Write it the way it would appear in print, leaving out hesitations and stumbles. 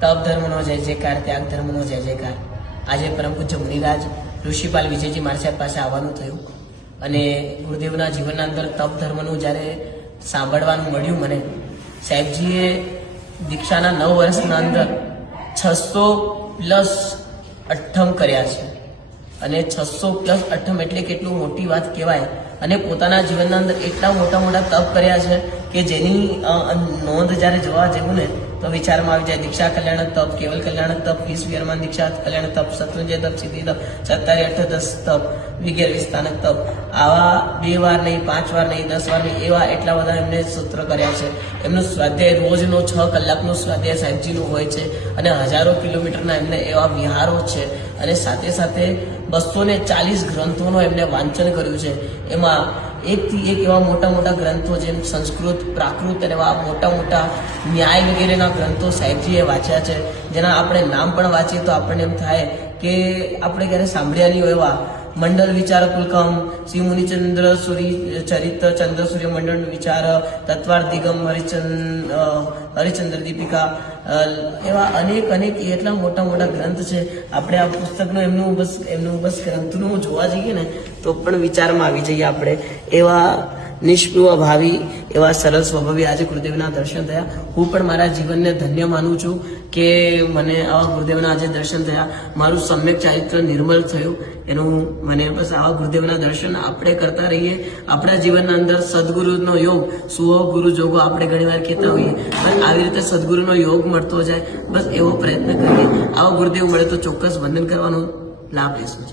તપ ધર્મનો જય જયકાર, ત્યાગ ધર્મનો જય જયકાર. આજે પરમ પૂજ્ય મુનિરાજ ઋષિપાલ વિજયજી મારી સાહેબ પાસે આવવાનું થયું અને ગુરુદેવના જીવનના અંદર તપ ધર્મનું જ્યારે સાંભળવાનું મળ્યું મને, સાહેબજીએ દીક્ષાના 9 વર્ષના અંદર 600+ અઠ્ઠમ કર્યા છે અને 600+ અઠ્ઠમ એટલે કેટલું મોટી વાત કહેવાય. અને પોતાના જીવનના અંદર એટલા મોટા મોટા તપ કર્યા છે કે જેની નોંધ જ્યારે જોવા જેવું ને તો વિચારમાં આવી જાય. દીક્ષા કલ્યાણક તપ, કેવલ કલ્યાણક તપ, 20 વિયરમાન દીક્ષા કલ્યાણક તપ, શત્રુંજય તપ, સિદ્ધિ તપ, 47-8-10 તપ, વિગેર વિસ્તાનક તપ. આવા 2 વાર નહીં, 5 વાર નહીં, 10 વાર નહીં, એવા એટલા બધા એમને સૂત્ર કર્યા છે. એમનું સ્વાધ્યાય રોજનો 6 કલાકનો સ્વાધ્યાય સાહેબજીનું હોય છે અને હજારો કિલોમીટરના એમને એવા વિહારો છે અને સાથે સાથે 240 ગ્રંથોનો એમને વાંચન કર્યું છે. એમાં એકથી એક એવા મોટા મોટા ગ્રંથો જેમ સંસ્કૃત, પ્રાકૃત અને એવા મોટા મોટા ન્યાય વગેરેના ગ્રંથો સાહેબજીએ વાંચ્યા છે, જેના આપણે નામ પણ વાંચીએ તો આપણને એમ થાય કે આપણે ક્યારે સાંભળ્યા નહીં હોય એવા મંડળ વિચાર કુલકમ, શ્રી મુનિચંદ્ર સૂર્ય ચરિત, ચંદ્ર સૂર્ય મંડળ વિચાર, તત્વાર્ધિગમ, હરિચંદ્ર દીપિકા, એવા અનેક એટલા મોટા મોટા ગ્રંથ છે. આપણે આ પુસ્તકનો એમનું બસ ગ્રંથનું જોવા જઈએ ને તો પણ વિચારમાં આવી જઈએ આપણે. એવા નિષ્પૃહ ભાવી, એવા સરળ સ્વભાવી આજે ગુરુદેવના દર્શન થયા. હું પણ મારા જીવનને ધન્ય માનું છું કે મને આવા ગુરુદેવના આજે દર્શન થયા. મારું સમ્યક ચારિત્ર નિર્મળ થયું. એનું મને બસ આવા ગુરુદેવના દર્શન આપણે કરતા રહીએ. આપણા જીવનના અંદર સદગુરુનો યોગ, સુહો ગુરુ જોગો આપણે ઘણીવાર કહેતા હોઈએ, પણ આવી રીતે સદગુરુનો યોગ મળતો જાય, બસ એવો પ્રયત્ન કરીએ. આવા ગુરુદેવ મળે તો ચોક્કસ વંદન કરવાનો લાભ લેશું.